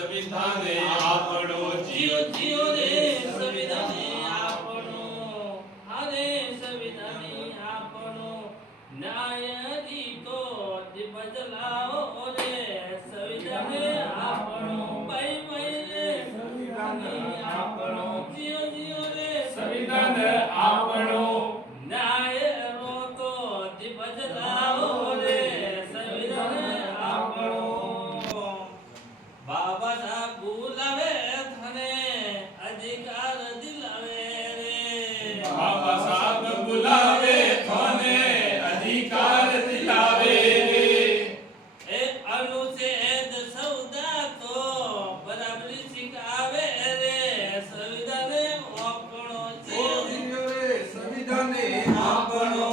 સંવિધાને આપણો જીઓ જીઓ રે સંવિધાને આપણો હારે સંવિધાને આપણો ન્યાય જીતો બદલાવો રે સંવિધાને આપણો ભાઈ ભાઈ રે સંવિધાને આપણો જીઓ જીઓ રે સંવિધાન આપણો ન્યાય રોતો બદલાવો રે સંવિધાને આપણો બાબા સાહેબ બોલાવે થને અધિકાર દિલાવે રે બાબા સાહેબ બોલાવે તને અધિકાર દિલાવે રે એ અનુચ્છેદ 14 તો બરાબરી શીખાવે રે સંવિધાને આપણો છે સંવિધાને આપણો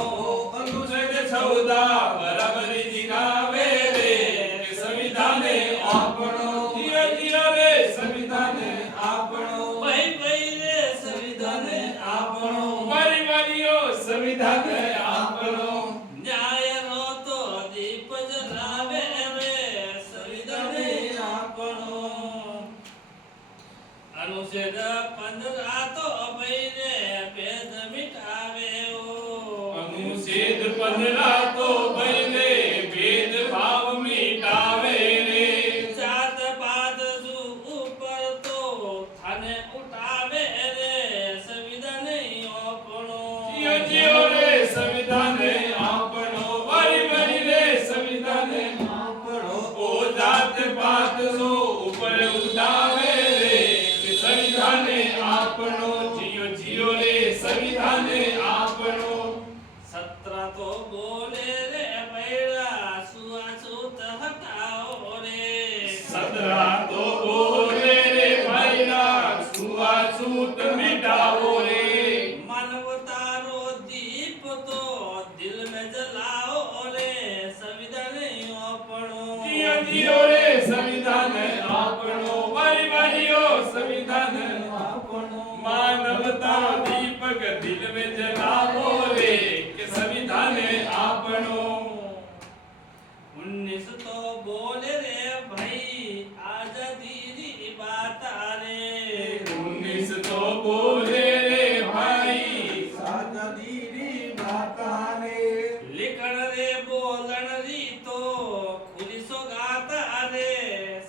અનુચ્છેદ 14 બરાબરી શીખાવે રે કે સંવિધાને આપણો જીઓ જીઓ રે સંવિધાને આપણો ભાઈ ભાઈ રે સંવિધાને આપણો મારી વાલીઓ સંવિધાને આપણો ન્યાય રોતો દીપ જલાવે રે સંવિધાને આપણો અનુચ્છેદ 15 તો ભાઈ રે ભેદ મિટાવે અનુચ્છેદ 15 તો બને ભેદભાવ મિટાવે રે જાત પાત ઉપર તો થાને ઉઠાવે રે સંવિધાને આપણો જીઓ જીઓ રે સંવિધાને આપણો વારી વારી રે સંવિધાને આપણો ઓ જાત પાત સો ઉપર ઉઠાવે રે કે સંવિધાને આપણો જીઓ જીઓ રે સંવિધાને આપણો 17 તો બોલે રે બૈરા સુઆછૂત હટાવો રે 17 તો બોલે રે ભાઈના છૂત મિટાવો રે માનવતારો દીપ તો દિલ મે જલાઓ રે સંવિધાને આપણો જીઓ જીઓ રે સંવિધાને આપણો વારી વારીઓ સંવિધાને આપણો માનવતા દીપક દિલ में जलाવો રે કે સંવિધાને આપણો 19 તો બોલે રે ભાઈ આઝાદી રી બાત રે 19 તો બોલે રે ભાઈ સાજાદીની બાતાને लिखण रे बोलण री तो खुली सोगात रे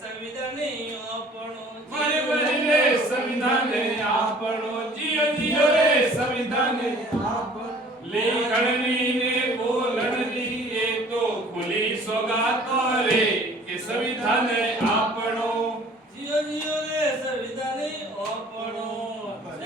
संविधाने આપણો મારે મારી રે સંવિધાને આપણો જીઓ જીઓ રે સંવિધાને આપણો લેખણની ને બોલણની એ તો ખુલી સોગાતો રે